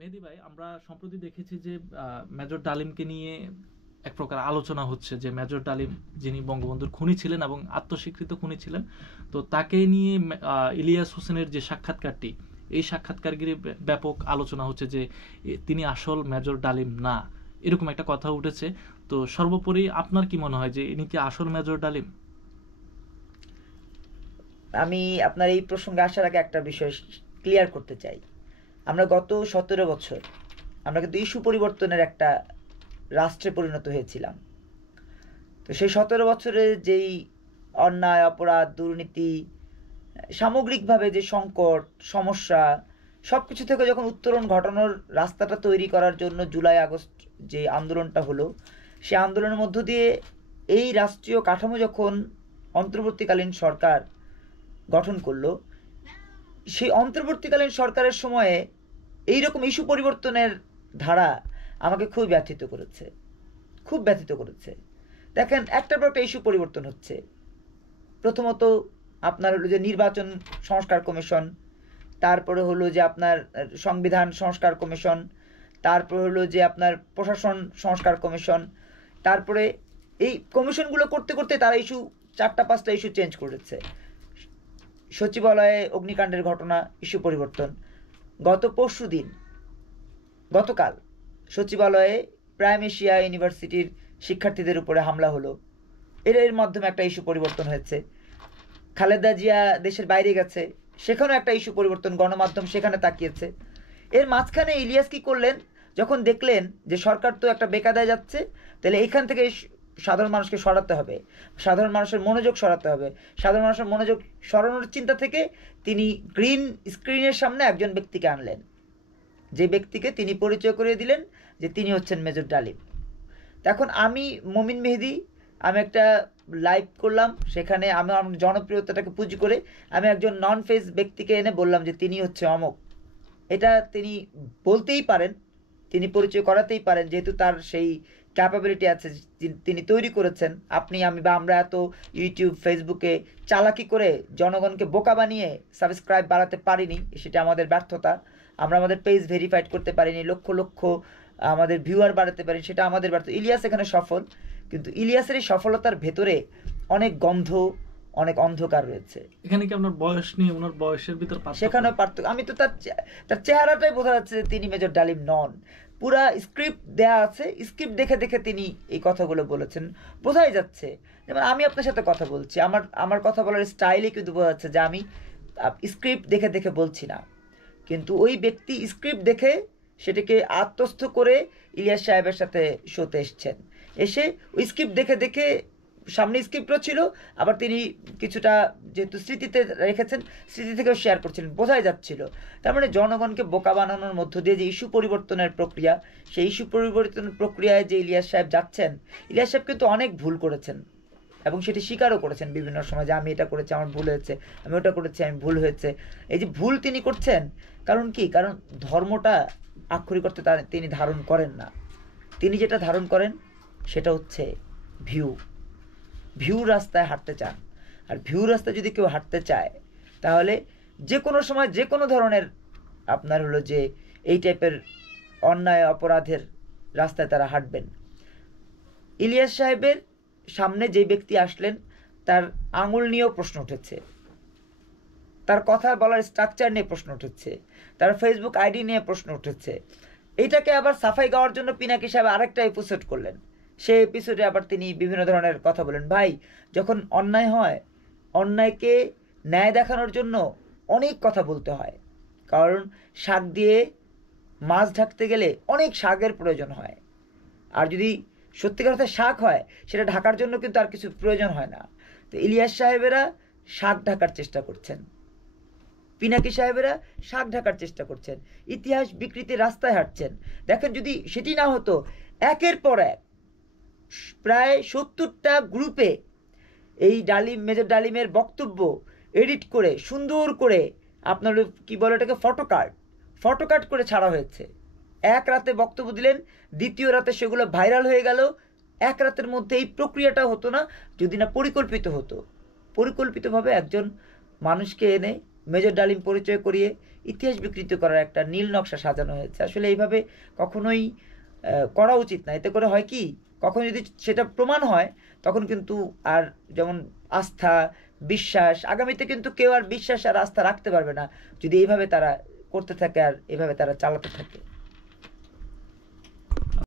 মেহেদী ভাই, আমরা সম্প্রতি দেখেছি যে মেজর ডালিমকে নিয়ে এক প্রকার আলোচনা হচ্ছে যে মেজর ডালিম যিনি বঙ্গবন্ধুর খুনি ছিলেন এবং আত্মস্বীকৃত খুনি ছিলেন, তো তাকে নিয়ে ইলিয়াস হোসেনের যে সাক্ষাৎকারটি, এই সাক্ষাৎকার ঘিরে ব্যাপক আলোচনা হচ্ছে যে তিনি আসল মেজর ডালিম না, এরকম একটা কথা উঠেছে। তো সর্বোপরি আপনার কি মনে হয় যে ইনি কি আসল মেজর ডালিম? আমি আপনার এই প্রসঙ্গে আসার আগে একটা বিষয় ক্লিয়ার করতে চাই। আমরা গত 17 বছর আমরা কিন্তু ইস্যু পরিবর্তনের একটা রাষ্ট্রে পরিণত হয়েছিলাম। তো সেই 17 বছরে যেই অন্যায়, অপরাধ, দুর্নীতি, সামগ্রিকভাবে যে সংকট, সমস্যা, সব কিছু থেকে যখন উত্তরণ ঘটানোর রাস্তাটা তৈরি করার জন্য জুলাই আগস্ট যে আন্দোলনটা হলো, সেই আন্দোলনের মধ্য দিয়ে এই রাষ্ট্রীয় কাঠামো যখন অন্তর্বর্তীকালীন সরকার গঠন করলো, সেই অন্তর্বর্তীকালীন সরকারের সময়ে এইরকম ইস্যু পরিবর্তনের ধারা আমাকে খুব ব্যথিত করেছে, খুব ব্যথিত করেছে। দেখেন, একটার পর একটা ইস্যু পরিবর্তন হচ্ছে। প্রথমত আপনার হলো যে নির্বাচন সংস্কার কমিশন, তারপরে হলো যে আপনার সংবিধান সংস্কার কমিশন, তারপরে হলো যে আপনার প্রশাসন সংস্কার কমিশন, তারপরে এই কমিশনগুলো করতে করতে তারা ইস্যু 4টা 5টা ইস্যু চেঞ্জ করেছে। সচিবালয়ে অগ্নিকাণ্ডের ঘটনা, ইস্যু পরিবর্তন। গতকাল সচিবালয়ে প্রাইম এশিয়া ইউনিভার্সিটির শিক্ষার্থীদের উপরে হামলা হলো, এর মাধ্যমে একটা ইস্যু পরিবর্তন হয়েছে। খালেদা জিয়া দেশের বাইরে গেছে, সেখানেও একটা ইস্যু পরিবর্তন, গণমাধ্যম সেখানে তাকিয়েছে। এর মাঝখানে ইলিয়াস কি করলেন, যখন দেখলেন যে সরকার তো একটা বেকায়দায় যাচ্ছে, তাহলে এইখান থেকে সাধারণ মানুষকে সরাতে হবে, সাধারণ মানুষের মনোযোগ সরাতে হবে। সাধারণ মানুষের মনোযোগ সরানোর চিন্তা থেকে তিনি গ্রিন স্ক্রিনের সামনে একজন ব্যক্তিকে আনলেন, যে ব্যক্তিকে তিনি পরিচয় করিয়ে দিলেন যে তিনি হচ্ছেন মেজর ডালিম। এখন আমি মমিন মেহেদী, আমি একটা লাইভ করলাম, সেখানে আমি আমার জনপ্রিয়তাটাকে পুঁজি করে আমি একজন নন ফেস ব্যক্তিকে এনে বললাম যে তিনি হচ্ছে অমক। এটা তিনি বলতেই পারেন, তিনি পরিচয় করাতেই পারেন, যেহেতু তার সেই ক্যাপাবিলিটি আছে, তিনি তৈরি করেছেন। আপনি, আমি বা আমরা এত ইউটিউব ফেসবুকে চালাকি করে জনগণকে বোকা বানিয়ে সাবস্ক্রাইব বাড়াতে পারিনি, সেটা আমাদের ব্যর্থতা। আমরা আমাদের পেজ ভেরিফাইড করতে পারিনি, লক্ষ লক্ষ আমাদের ভিউয়ার বাড়াতে পারি, সেটা আমাদের ব্যর্থ। ইলিয়াস এখানে সফল, কিন্তু ইলিয়াসের এই সফলতার ভেতরে অনেক গন্ধ, অনেক অন্ধকার রয়েছে। এখানে কি আপনার বয়স নিয়ে ওনার বয়সের ভিতর পার্থক্য? সেখানেও পার্থক্য। আমি তো তার চেহারাটাই বোঝা যাচ্ছে যে তিনি মেজর ডালিম নন। পুরা স্ক্রিপ্ট দেয়া আছে, স্ক্রিপ্ট দেখে দেখে তিনি এই কথাগুলো বলেছেন, বোঝাই যাচ্ছে। যেমন আমি আপনার সাথে কথা বলছি, আমার আমার কথা বলার স্টাইলে কিন্তু বোঝা যাচ্ছে যে আমি স্ক্রিপ্ট দেখে দেখে বলছি না। কিন্তু ওই ব্যক্তি স্ক্রিপ্ট দেখে সেটাকে আত্মস্থ করে ইলিয়াস সাহেবের সাথে শোতে এসছেন। এসে ওই স্ক্রিপ্ট দেখে দেখে, সামনে স্ক্রিপ্টও ছিল, আবার তিনি কিছুটা যেহেতু স্মৃতিতে রেখেছেন, স্মৃতি থেকেও শেয়ার করছিলেন, বোঝাই যাচ্ছিল। তার মানে জনগণকে বোকা বানানোর মধ্য দিয়ে যে ইস্যু পরিবর্তনের প্রক্রিয়া, সেই ইস্যু পরিবর্তনের প্রক্রিয়ায় যে ইলিয়াস সাহেব যাচ্ছেন, ইলিয়াস সাহেব কিন্তু অনেক ভুল করেছেন এবং সেটি স্বীকারও করেছেন বিভিন্ন সময় যে আমি এটা করেছি, আমার ভুল হয়েছে, আমি ওটা করেছি, আমি ভুল হয়েছে। এই যে ভুল তিনি করছেন, কারণ কি? কারণ ধর্মটা আক্ষরিক অর্থে তিনি ধারণ করেন না। তিনি যেটা ধারণ করেন সেটা হচ্ছে ভিউ। ভিউ রাস্তায় হাঁটতে চান। আর ভিউ রাস্তায় যদি কেউ হাঁটতে চায়, তাহলে যে কোনো সময় যে কোনো ধরনের আপনার হলো যে এই টাইপের অন্যায় অপরাধের রাস্তায় তারা হাঁটবেন। ইলিয়াস সাহেবের সামনে যে ব্যক্তি আসলেন, তার আঙুল নিয়েও প্রশ্ন উঠেছে, তার কথা বলার স্ট্রাকচার নিয়ে প্রশ্ন উঠেছে, তার ফেসবুক আইডি নিয়ে প্রশ্ন উঠেছে। এইটাকে আবার সাফাই গাওয়ার জন্য পিনাকি সাহেব আরেকটা এপিসোড করলেন। সেই এপিসোডে আবার তিনি বিভিন্ন ধরনের কথা বলেন। ভাই, যখন অন্যায় হয়, অন্যায়কে ন্যায় দেখানোর জন্য অনেক কথা বলতে হয়, কারণ শাক দিয়ে মাছ ঢাকতে গেলে অনেক শাকের প্রয়োজন হয়। আর যদি সত্যিকার অর্থে শাক হয়, সেটা ঢাকার জন্য কিন্তু আর কিছু প্রয়োজন হয় না। তো ইলিয়াস সাহেবেরা শাক ঢাকার চেষ্টা করছেন, পিনাকি সাহেবেরা শাক ঢাকার চেষ্টা করছেন, ইতিহাস বিকৃতির রাস্তায় হাঁটছেন। দেখেন, যদি সেটি না হতো, একের পর এক প্রায় 70টা গ্রুপে এই ডালিম, মেজর ডালিমের বক্তব্য এডিট করে সুন্দর করে আপনার কি বলে এটাকে, ফটোকার্ড করে ছাড়া হয়েছে। এক রাতে বক্তব্য দিলেন, দ্বিতীয় রাতে সেগুলো ভাইরাল হয়ে গেল। এক রাতের মধ্যে এই প্রক্রিয়াটা হতো না যদি না পরিকল্পিত হতো। পরিকল্পিতভাবে একজন মানুষকে এনে মেজর ডালিম পরিচয় করিয়ে ইতিহাস বিকৃত করার একটা নীল নকশা সাজানো হয়েছে। আসলে এইভাবে কখনোই করা উচিত না। এতে করে হয় কি, কখন যদি সেটা প্রমাণ হয় তখন কিন্তু আর যেমন আস্থা, বিশ্বাস, আগামীতে কিন্তু কেউ আর বিশ্বাস আর আস্থা রাখতে পারবে না যদি এইভাবে তারা করতে থাকে আর এইভাবে তারা চালাতে থাকে।